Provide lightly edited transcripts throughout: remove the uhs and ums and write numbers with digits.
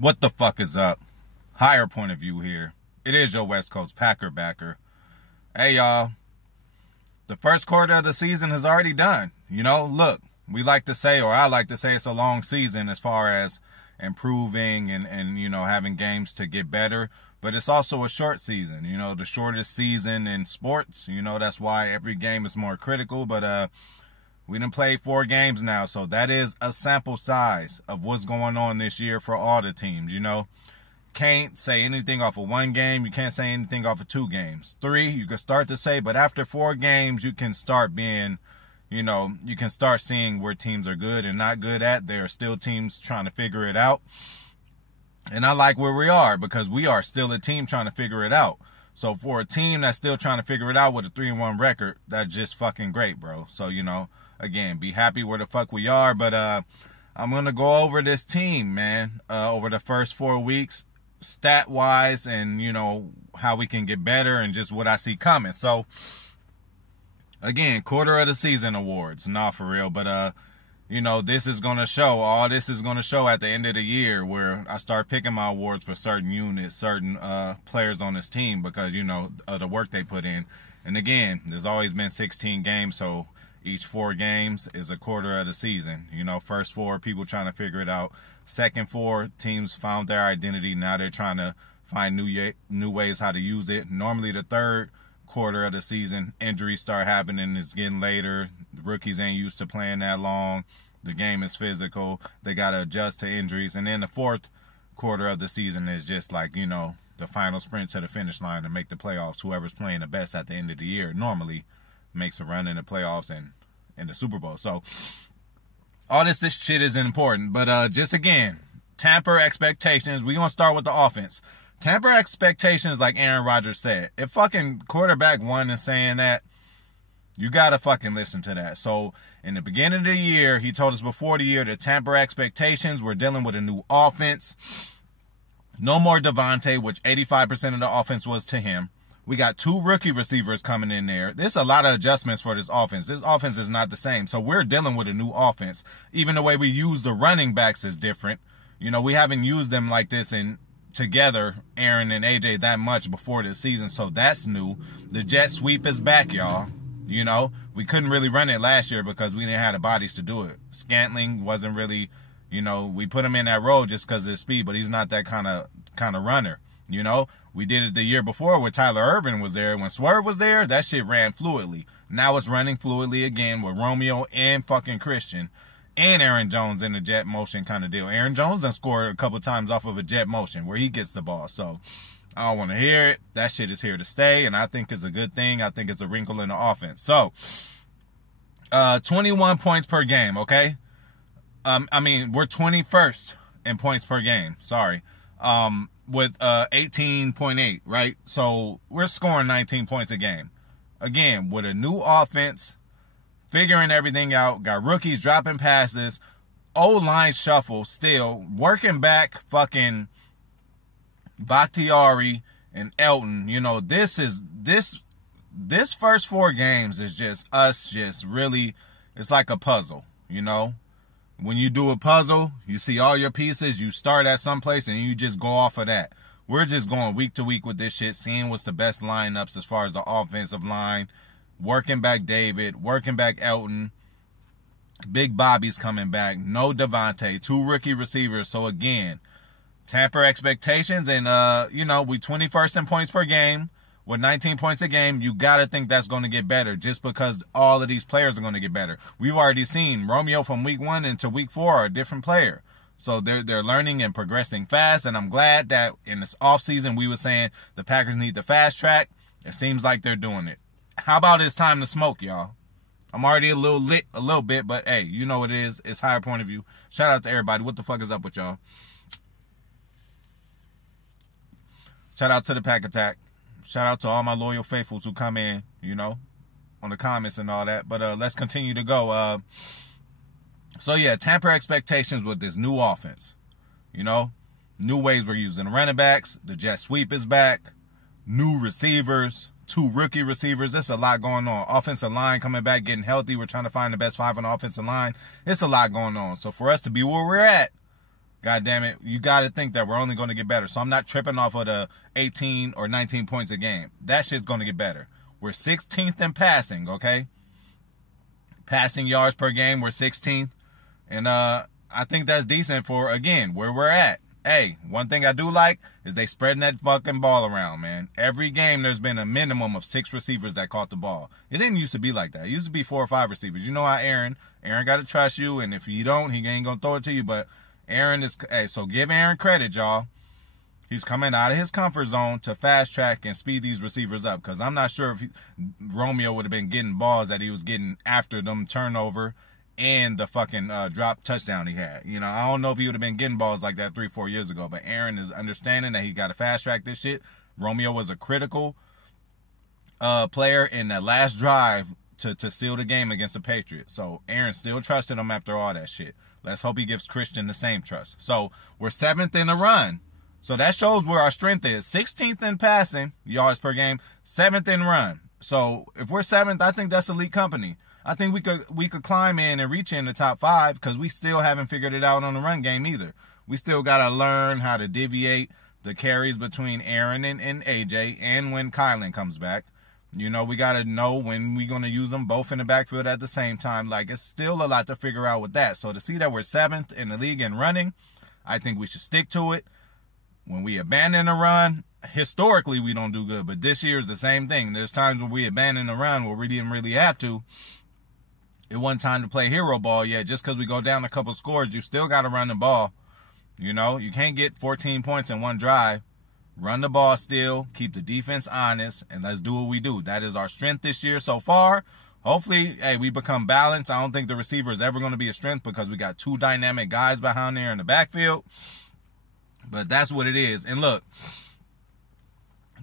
What the fuck is up? Higher point of view here. It is your West Coast Packer backer. Hey, y'all. The first quarter of the season is already done. You know, look, we like to say, or I like to say, it's a long season as far as improving and you know, having games to get better. But it's also a short season. You know, the shortest season in sports. You know, that's why every game is more critical. But we done played 4 games now, so that is a sample size of what's going on this year for all the teams, you know. Can't say anything off of 1 game. You can't say anything off of 2 games. 3, you can start to say, but after 4 games, you can start being, you know, you can start seeing where teams are good and not good at. There are still teams trying to figure it out. And I like where we are because we are still a team trying to figure it out. So for a team that's still trying to figure it out with a 3-1 record, that's just fucking great, bro. So, you know, again, be happy where the fuck we are. But I'm going to go over this team, man, over the first 4 weeks, stat-wise, and, you know, how we can get better and just what I see coming. So, again, quarter of the season awards. Nah, for real. But, you know, this is going to show, all this is going to show at the end of the year where I start picking my awards for certain units, certain players on this team because, you know, the work they put in. And again, there's always been 16 games, so each 4 games is a quarter of the season. You know, first 4, people trying to figure it out. Second 4, teams found their identity. Now they're trying to find new ways how to use it. Normally the third quarter of the season, injuries start happening. It's getting later. The rookies ain't used to playing that long. The game is physical. They got to adjust to injuries. And then the fourth quarter of the season is just like, you know, the final sprint to the finish line to make the playoffs. Whoever's playing the best at the end of the year normally makes a run in the playoffs and in the Super Bowl. So all this shit is important. But just again, tamper expectations. We're going to start with the offense. Tamper expectations, like Aaron Rodgers said. If fucking quarterback 1 is saying that, you got to fucking listen to that. So in the beginning of the year, he told us before the year to tamper expectations. We're dealing with a new offense. No more davante, which 85% of the offense was to him. We got 2 rookie receivers coming in there. There's a lot of adjustments for this offense. This offense is not the same. So we're dealing with a new offense. Even the way we use the running backs is different. You know, we haven't used them like this together, Aaron and AJ, that much before this season. So that's new. The jet sweep is back, y'all. You know, we couldn't really run it last year because we didn't have the bodies to do it. Scantling wasn't really, you know, we put him in that role just because of his speed, but he's not that kind of runner. You know, we did it the year before where Tyler Irvin was there. When Swerve was there, that shit ran fluidly. Now it's running fluidly again with Romeo and fucking Christian and Aaron Jones in the jet motion kind of deal. Aaron Jones done scored a couple times off of a jet motion where he gets the ball. So I don't want to hear it. That shit is here to stay, and I think it's a good thing. I think it's a wrinkle in the offense. So, 21 points per game, okay? I mean, we're 21st in points per game. Sorry. With 18.8, right? So, we're scoring 19 points a game. Again, with a new offense, figuring everything out, got rookies dropping passes, O-line shuffle still, working back fucking Bakhtiari and Elton. You know, this first 4 games is just us just really, it's like a puzzle, you know. When you do a puzzle, you see all your pieces, you start at some place and you just go off of that. We're just going week to week with this shit, seeing what's the best lineups as far as the offensive line, working back David, working back Elton. Big Bobby's coming back. No davante, 2 rookie receivers. So again, tamper expectations, and, you know, we 21st in points per game with 19 points a game. You got to think that's going to get better just because all of these players are going to get better. We've already seen Romeo from week 1 into week 4 are a different player. So they're learning and progressing fast, and I'm glad that in this offseason we were saying the Packers need the fast track. It seems like they're doing it. How about it's time to smoke, y'all? I'm already a little lit a little bit, but hey, you know what it is. It's higher point of view. Shout out to everybody. What the fuck is up with y'all? Shout out to the Pack Attack. Shout out to all my loyal faithfuls who come in, you know, on the comments and all that. But let's continue to go. So, yeah, tamper expectations with this new offense. You know, new ways we're using running backs. The jet sweep is back. New receivers. 2 rookie receivers. There's a lot going on. Offensive line coming back, getting healthy. We're trying to find the best 5 on the offensive line. It's a lot going on. So, for us to be where we're at, God damn it, you got to think that we're only going to get better. So I'm not tripping off of the 18 or 19 points a game. That shit's going to get better. We're 16th in passing, okay? Passing yards per game, we're 16th. And I think that's decent for, again, where we're at. Hey, one thing I do like is they spreading that fucking ball around, man. Every game there's been a minimum of 6 receivers that caught the ball. It didn't used to be like that. It used to be 4 or 5 receivers. You know how Aaron got to trust you, and if you don't, he ain't going to throw it to you. But Aaron is, hey, so give Aaron credit, y'all. He's coming out of his comfort zone to fast track and speed these receivers up, because I'm not sure if Romeo would have been getting balls that he was getting after them turnover and the fucking drop touchdown he had. You know, I don't know if he would have been getting balls like that 3-4 years ago, but Aaron is understanding that he got to fast track this shit. Romeo was a critical player in that last drive to seal the game against the Patriots. So Aaron still trusted him after all that shit. Let's hope he gives Christian the same trust. So we're 7th in the run. So that shows where our strength is. 16th in passing yards per game, 7th in run. So if we're 7th, I think that's elite company. I think we could climb in and reach in the top 5, because we still haven't figured it out on the run game either. We still got to learn how to deviate the carries between Aaron and AJ, and when Kylan comes back. You know, we got to know when we're going to use them both in the backfield at the same time. Like, it's still a lot to figure out with that. So to see that we're 7th in the league in running, I think we should stick to it. When we abandon the run, historically we don't do good. But this year is the same thing. There's times when we abandon the run where we didn't really have to. It wasn't time to play hero ball yet. Just because we go down a couple scores, you still got to run the ball. You know, you can't get 14 points in one drive. Run the ball still. Keep the defense honest. And let's do what we do. That is our strength this year so far. Hopefully, hey, we become balanced. I don't think the receiver is ever going to be a strength, because we got 2 dynamic guys behind there in the backfield. But that's what it is. And look,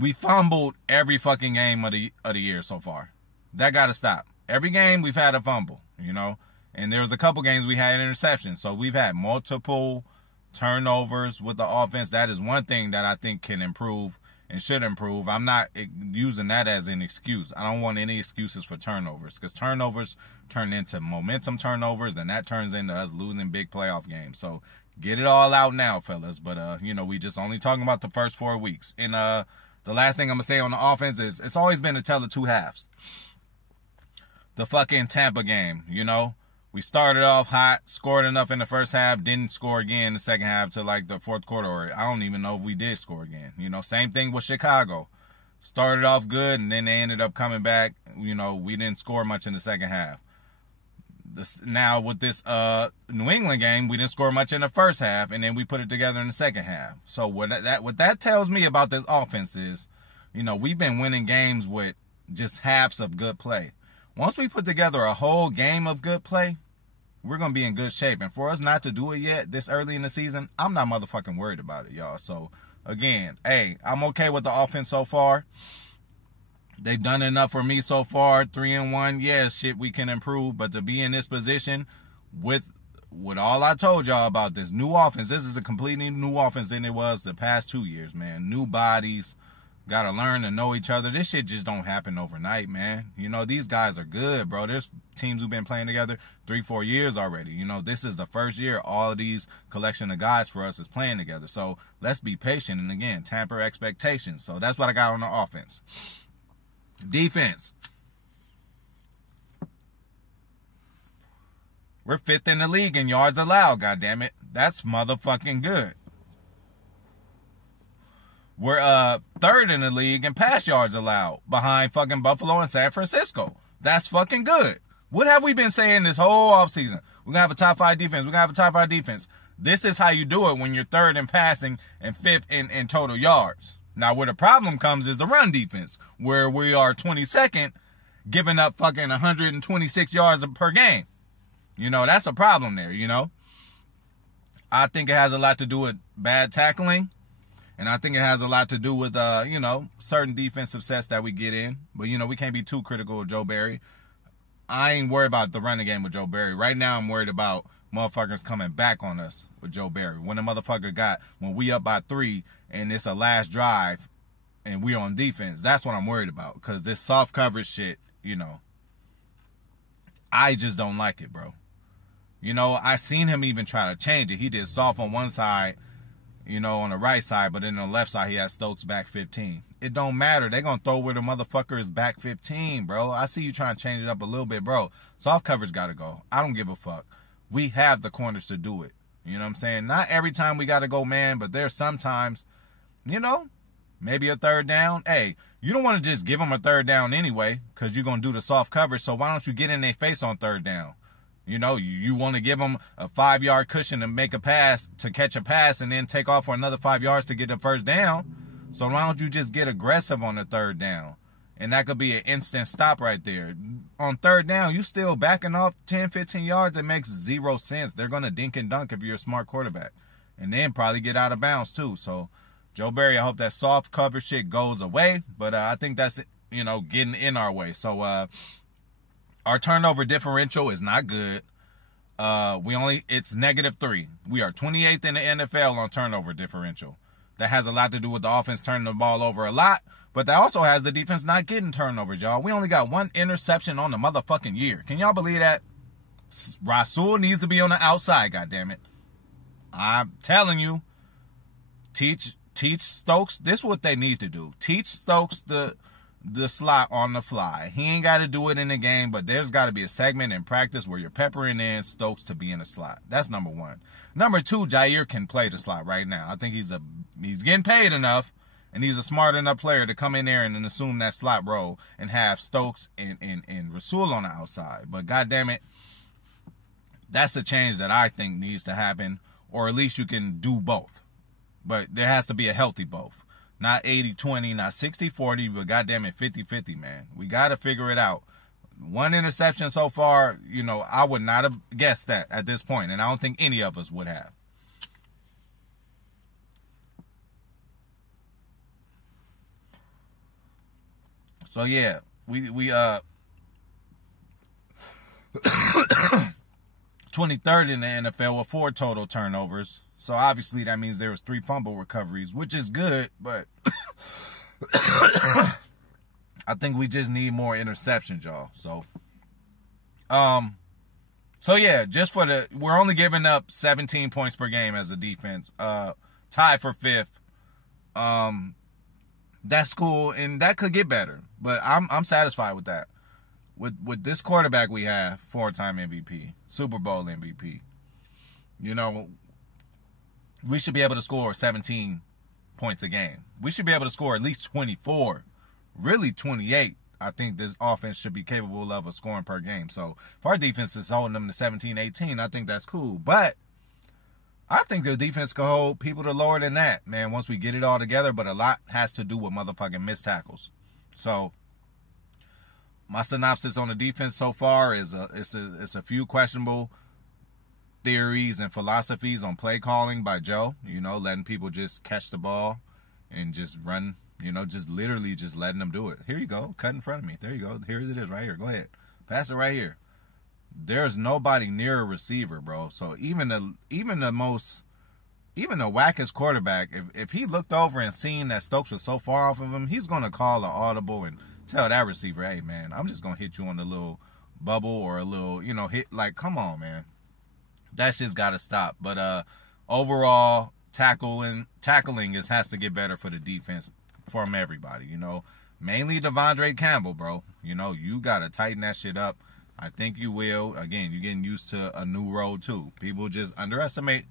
we fumbled every fucking game of the year so far. That got to stop. Every game we've had a fumble, you know. And there was a couple games we had interceptions. So we've had multiple turnovers with the offense. That is one thing that I think can improve and should improve. I'm not using that as an excuse. I don't want any excuses for turnovers, because turnovers turn into momentum turnovers, and that turns into us losing big playoff games. So get it all out now, fellas. But, you know, we just only talking about the first 4 weeks. And the last thing I'm going to say on the offense is it's always been a tale of 2 halves. The fucking Tampa game, you know. We started off hot, scored enough in the first half, didn't score again in the second half to like the 4th quarter. Or I don't even know if we did score again. You know, same thing with Chicago. Started off good, and then they ended up coming back. You know, we didn't score much in the second half. Now with this New England game, we didn't score much in the first half, and then we put it together in the second half. So what that tells me about this offense is, you know, we've been winning games with just halves of good play. Once we put together a whole game of good play, we're going to be in good shape. And for us not to do it yet this early in the season, I'm not motherfucking worried about it, y'all. So, again, hey, I'm okay with the offense so far. They've done enough for me so far. 3-1, yeah, shit, we can improve. But to be in this position with all I told y'all about this new offense, this is a completely new offense than it was the past 2 years, man. New bodies. Got to learn to know each other. This shit just don't happen overnight, man. You know, these guys are good, bro. There's teams who've been playing together 3-4 years already. You know, this is the first year all of these collection of guys for us is playing together. So let's be patient and, again, temper expectations. So that's what I got on the offense. Defense. We're 5th in the league in yards allowed, goddammit. That's motherfucking good. We're 3rd in the league in pass yards allowed, behind fucking Buffalo and San Francisco. That's fucking good. What have we been saying this whole offseason? We're going to have a top 5 defense. We're going to have a top 5 defense. This is how you do it when you're 3rd in passing and 5th in total yards. Now, where the problem comes is the run defense, where we are 22nd, giving up fucking 126 yards per game. You know, that's a problem there, you know. I think it has a lot to do with bad tackling. And I think it has a lot to do with, you know, certain defensive sets that we get in. But, you know, we can't be too critical of Joe Barry. I ain't worried about the running game with Joe Barry. Right now, I'm worried about motherfuckers coming back on us with Joe Barry. When the motherfucker when we up by 3 and it's a last drive and we on defense, that's what I'm worried about. Because this soft coverage shit, you know, I just don't like it, bro. You know, I seen him even try to change it. He did soft on one side, you know, on the right side, but then on the left side, he has Stokes back 15. It don't matter. They're going to throw where the motherfucker is back 15, bro. I see you trying to change it up a little bit, bro. Soft coverage got to go. I don't give a fuck. We have the corners to do it. You know what I'm saying? Not every time we got to go man, but there's sometimes, you know, maybe a third down. Hey, you don't want to just give them a third down anyway because you're going to do the soft coverage, so why don't you get in their face on third down? You know, you want to give them a 5-yard cushion to make a pass, to catch a pass, and then take off for another 5 yards to get the first down. So why don't you just get aggressive on the third down? And that could be an instant stop right there. On third down, you still backing off 10, 15 yards. It makes zero sense. They're going to dink and dunk if you're a smart quarterback. And then probably get out of bounds too. So, Joe Barry, I hope that soft cover shit goes away. But I think that's, you know, getting in our way. So, our turnover differential is not good. It's -3. We are 28th in the NFL on turnover differential. That has a lot to do with the offense turning the ball over a lot, but that also has the defense not getting turnovers, y'all. We only got 1 interception on the motherfucking year. Can y'all believe that? Rasul needs to be on the outside, goddammit. I'm telling you, teach Stokes. This is what they need to do. Teach Stokes the slot on the fly. He ain't got to do it in the game, but there's got to be a segment in practice where you're peppering in Stokes to be in the slot. That's number 1. Number 2, Jair can play the slot right now. I think he's getting paid enough, and he's a smart enough player to come in there and assume that slot role and have Stokes and Rasul on the outside. But goddamn it, that's a change that I think needs to happen, or at least you can do both. But there has to be a healthy both. Not 80-20, not 60-40, but goddamn it, 50-50, man. We got to figure it out. 1 interception so far, you know, I would not have guessed that at this point, and I don't think any of us would have. So yeah, we 23rd in the NFL with 4 total turnovers. So obviously that means there was 3 fumble recoveries, which is good, but I think we just need more interceptions, y'all. So yeah, we're only giving up 17 points per game as a defense. Tied for 5th. That's cool, and that could get better, but I'm satisfied with that. With this quarterback we have, 4-time MVP, Super Bowl MVP, you know, we should be able to score 17 points a game. We should be able to score at least 24, really 28. I think this offense should be capable of a scoring per game. So if our defense is holding them to 17, 18, I think that's cool. But I think the defense can hold people to lower than that, man, once we get it all together. But a lot has to do with motherfucking missed tackles. So my synopsis on the defense so far is it's a few questionable theories and philosophies on play calling by Joe, you know, letting people just catch the ball and just run, you know, just literally just letting them do it. Here you go, cut in front of me. There you go. Here it is right here. Go ahead. Pass it right here. There's nobody near a receiver, bro. So even the wackest quarterback, if he looked over and seen that Stokes was so far off of him, he's going to call an audible and tell that receiver, hey, man, I'm just going to hit you on the little bubble or a little, you know, hit. Like, come on, man. That shit's got to stop. But overall, tackling has to get better for the defense from everybody, you know. Mainly Devondre Campbell, bro. You know, you got to tighten that shit up. I think you will. Again, you're getting used to a new role, too. People just underestimate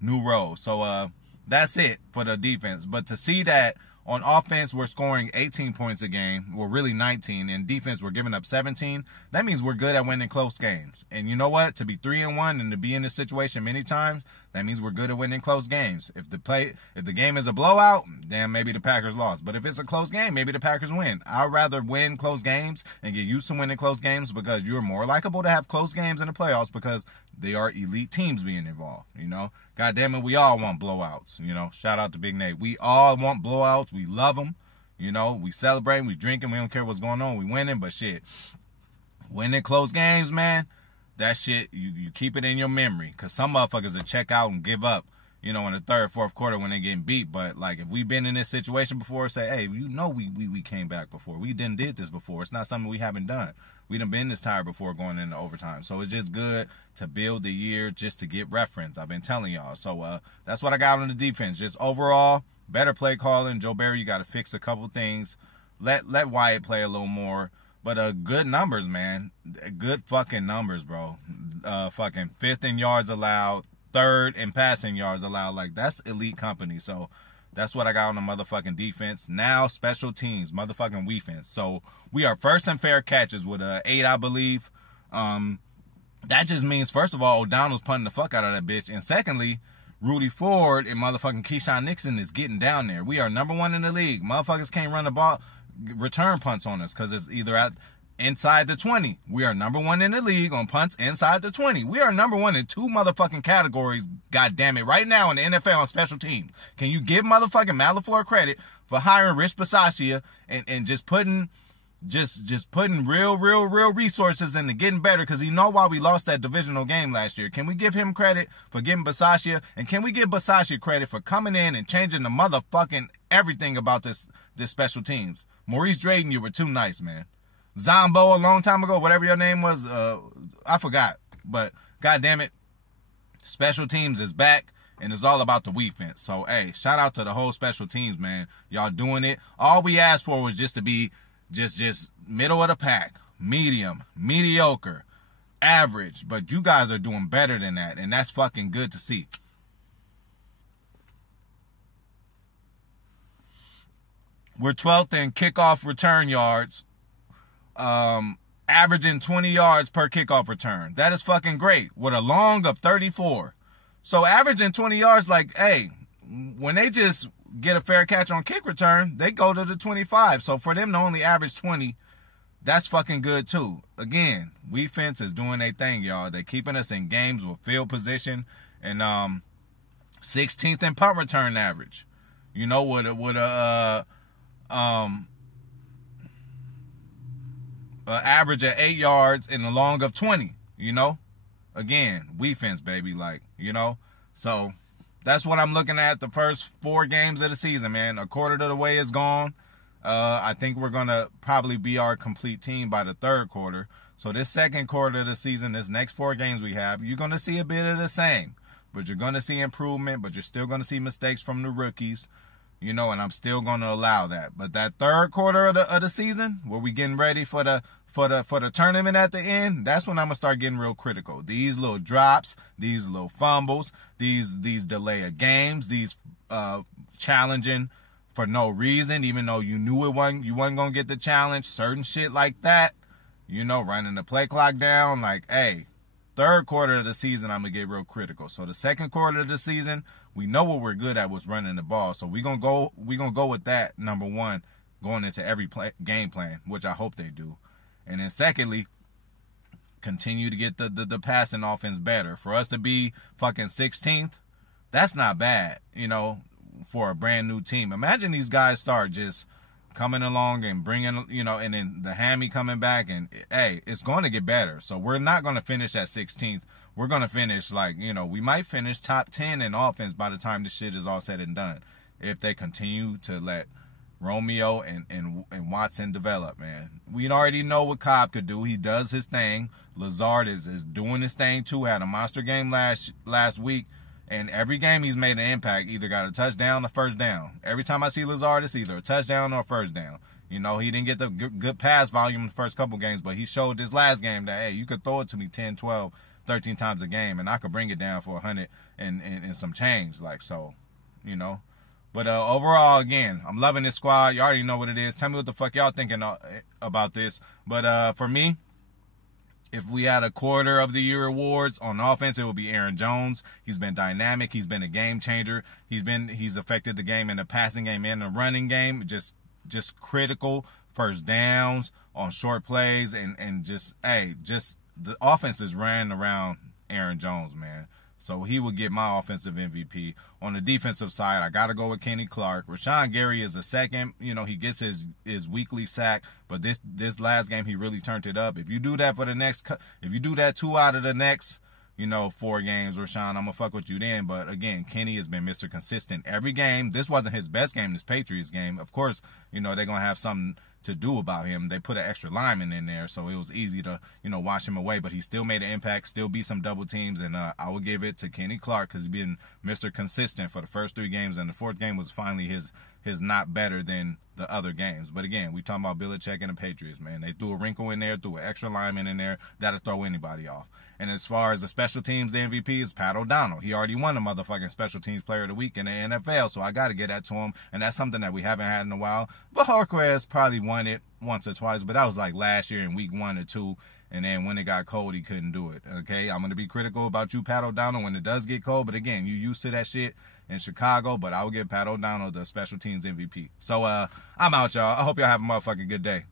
new role. So that's it for the defense. But to see that on offense, we're scoring 18 points a game. Well, really 19. And defense, we're giving up 17. That means we're good at winning close games. And you know what? To be 3-1 and to be in this situation many times, that means we're good at winning close games. If the game is a blowout, then maybe the Packers lost. But if it's a close game, maybe the Packers win. I'd rather win close games and get used to winning close games because you're more likable to have close games in the playoffs because they are elite teams being involved, you know. God damn it, we all want blowouts, you know. Shout out to Big Nate. We all want blowouts. We love them, you know. We celebrate, we drinking, we don't care what's going on. We winning, but shit, winning close games, man, that shit, you keep it in your memory because some motherfuckers will check out and give up you know, in the third, fourth quarter when they getting beat. But like, if we've been in this situation before, say, hey, you know, we came back before. We did this before. It's not something we haven't done. We done been this tired before going into overtime. So it's just good to build the year just to get reference. I've been telling y'all. So that's what I got on the defense. Just overall, better play calling. Joe Barry, you got to fix a couple things. Let Wyatt play a little more. But good numbers, man. Good fucking numbers, bro. Fucking 5th in yards allowed, 3rd in passing yards allowed. Like, that's elite company. So that's what I got on the motherfucking defense. Now, special teams, motherfucking defense. So we are 1st in fair catches with 8, I believe. That just means, first of all, O'Donnell's punting the fuck out of that bitch. And secondly, Rudy Ford and motherfucking Keyshawn Nixon is getting down there. We are number 1 in the league. Motherfuckers can't run the ball, return punts on us because it's either at inside the 20. We are number 1 in the league on punts inside the 20. We are number 1 in 2 motherfucking categories, god damn it, right now in the NFL on special teams. Can you give motherfucking Malafleur credit for hiring Rich Bisaccia and just putting real resources into getting better, because he know why we lost that divisional game last year. Can we give him credit for giving Bisaccia, and can we give Bisaccia credit for coming in and changing the motherfucking everything about this special teams? Maurice Drayden, you were too nice, man. Zombo a long time ago, whatever your name was, I forgot. But god damn it, special teams is back, and it's all about the defense. So hey, shout out to the whole special teams, man. Y'all doing it. All we asked for was just to be just middle of the pack, medium, mediocre, average. But you guys are doing better than that, and that's fucking good to see. We're 12th in kickoff return yards, averaging 20 yards per kickoff return. That is fucking great, with a long of 34. So averaging 20 yards, like, hey, when they just get a fair catch on kick return, they go to the 25. So for them to only average 20, that's fucking good too. Again, defense is doing their thing, y'all. They keeping us in games with field position, and 16th in punt return average. You know, with a average of 8 yards and a long of 20, you know? Again, defense, baby, like, you know? So that's what I'm looking at the first 4 games of the season, man. A quarter of the way is gone. I think we're going to probably be our complete team by the 3rd quarter. So this 2nd quarter of the season, this next 4 games we have, you're going to see a bit of the same. But you're going to see improvement, but you're still going to see mistakes from the rookies. You know, and I'm still going to allow that. But that 3rd quarter of the season, where we getting ready for the tournament at the end, that's when I'm going to start getting real critical. These little drops, these little fumbles, these delay of games, these challenging for no reason, even though you knew you wasn't going to get the challenge, certain shit like that, you know, running the play clock down, like, hey, 3rd quarter of the season, I'm going to get real critical. So the 2nd quarter of the season, we know what we're good at was running the ball. So we're going to go with that, number 1, going into every game plan, which I hope they do. And then secondly, continue to get the passing offense better. For us to be fucking 16th, that's not bad, you know, for a brand new team. Imagine these guys start just coming along and bringing, you know, and then the hammy coming back, and hey, it's going to get better. So we're not going to finish at 16th. We're going to finish, like, you know, we might finish top 10 in offense by the time this shit is all said and done, if they continue to let Romeo and Watson develop, man. We already know what Cobb could do. He does his thing. Lazard is doing his thing too. Had a monster game last week, and every game he's made an impact. Either got a touchdown or first down. Every time I see Lazard, it's either a touchdown or a first down. You know, he didn't get the good pass volume in the first couple games, but he showed this last game that, hey, you could throw it to me 10, 12, 13 times a game, and I could bring it down for 100 and some change. Like, so, you know. But overall, again, I'm loving this squad. You already know what it is. Tell me what the fuck y'all thinking about this. But for me, if we had a quarter of the year awards on offense, it would be Aaron Jones. He's been dynamic. He's been a game changer. He's affected the game in the passing game and the running game. Just critical first downs on short plays, and just the offense is ran around Aaron Jones, man. So he would get my offensive MVP. On the defensive side, I got to go with Kenny Clark. Rashawn Gary is a second. You know, he gets his weekly sack, but this last game he really turned it up. If you do that for the next, if you do that 2 out of the next, 4 games, Rashawn, I'm going to fuck with you then. But again, Kenny has been Mr. Consistent every game. This wasn't his best game, this Patriots game. Of course, they're going to have something to do about him. They put an extra lineman in there, so it was easy to, wash him away. But he still made an impact, still beat some double teams, and I will give it to Kenny Clark because he's been Mr. Consistent for the first 3 games, and the 4th game was finally his not better than the other games. But again, we talking about Belichick and the Patriots, man. They threw a wrinkle in there, threw an extra lineman in there. That'll throw anybody off. And as far as the special teams, the MVP is Pat O'Donnell. He already won the motherfucking special teams player of the week in the NFL, so I got to get that to him. And that's something that we haven't had in a while. But Horquez probably won it once or twice, but that was like last year in week 1 or 2. And then when it got cold, he couldn't do it. Okay, I'm going to be critical about you, Pat O'Donnell, when it does get cold. But again, you used to that shit in Chicago. But I will give Pat O'Donnell the special teams MVP. So I'm out, y'all. I hope y'all have a motherfucking good day.